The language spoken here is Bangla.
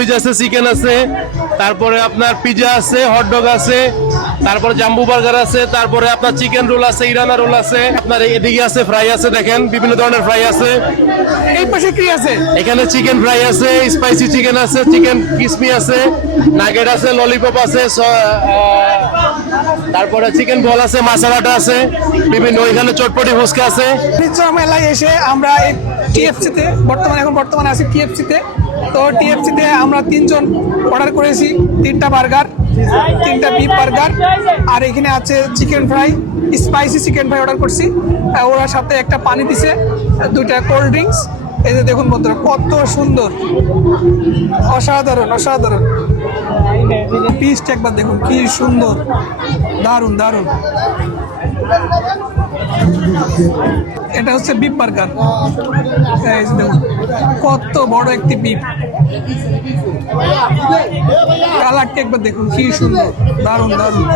আছে, চিকেন আছে, তারপরে আপনার পিজা আছে, হটডগ আছে, তারপরে জাম্বু বার্গার আছে, তারপরে আপনার চিকেন রোল আছে, ইরানা রোল আছে, আপনার এদিকে আছে ফ্রাই আছে, দেখেন বিভিন্ন ধরনের ফ্রাই আছে। এই পাশে কি আছে? এখানে চিকেন ফ্রাই আছে, স্পাইসি চিকেন আছে, চিকেন ক্রিসপি আছে, নাগেট আছে, ললিপপ আছে, তারপরে চিকেন বল আছে, মাসালাটা আছে, বিভিন্ন এখানে চটপটি ফুচকা আছে। বাণিজ্য মেলায় এসে আমরা এই টিএফসিতে বর্তমানে আছি টিএফসিতে। তো টিএফসিতে আমরা 3 জন অর্ডার করেছি, 3টা বার্গার, 3টা বিফ বার্গার, আর এখানে আছে chicken fry, spicy chicken fry order করছি। ওরা সাথে একটা পানি দিছে, 2টা কোল্ড ড্রিঙ্কস। এই যে দেখুন বন্ধুরা, কত সুন্দর, অসাধারণ অসাধারণ। পিসটা একবার দেখুন, কি সুন্দর, দারুণ দারুণ। এটা হচ্ছে বিফ বার্গার, এই যে দেখুন কত বড় একটি বিফ। কালারটা একবার দেখুন, কি সুন্দর, দারুণ দারুণ।